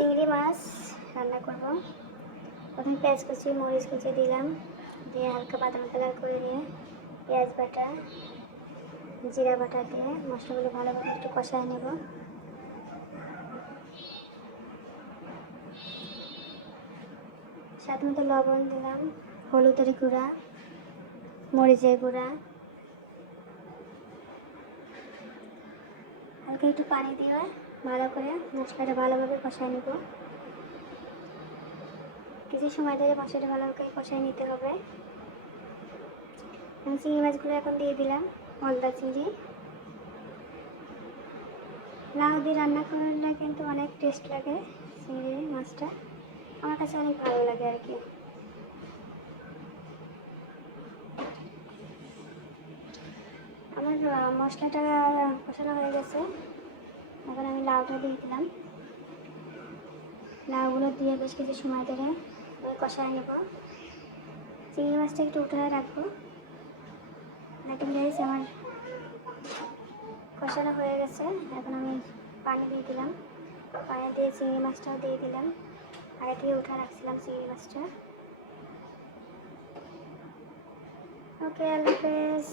চিংড়ি মাছ রান্না করব। প্রথমে পেঁয়াজ কুচি মরিচ কুচি দিলাম, দিয়ে হালকা বাদামি কালার করে নিয়ে পেঁয়াজ বাটা জিরা বাটা দিয়ে মশলাগুলো ভালোভাবে একটু কষায় নেব। স্বাদ মতো লবণ দিলাম, হলুদের গুঁড়া, মরিচের গুঁড়া, হালকা একটু পানি দিয়ে ভালো করে মশলাটা ভালোভাবে কষায় নেব। কিছু সময় ধরে মশলাটা ভালো করে কষায় নিতে হবে। আমি চিংড়ি মাছগুলো এখন দিয়ে দিলাম, গলদা চিংড়ি। লাউ দিয়ে রান্না করলে কিন্তু অনেক টেস্ট লাগে চিংড়ি মাছটা, আমার কাছে অনেক ভালো লাগে আর কি। আমার মশলাটা কষানো হয়ে গেছে, এখন আমি লাউটা দিয়ে দিলাম। লাউগুলো দিয়ে বেশ কিছু সময় ধরে কষায় নেব। চিংড়ি মাছটা একটু উঠে রাখবো। এখন দেখেছি আমার কষানো হয়ে গেছে, এখন আমি পানি দিয়ে দিলাম। পানি দিয়ে চিংড়ি মাছটাও দিয়ে দিলাম, আগে থেকে উঠে রাখছিলাম চিংড়ি মাছটা। ওকে, আল্লাহ হাফেজ।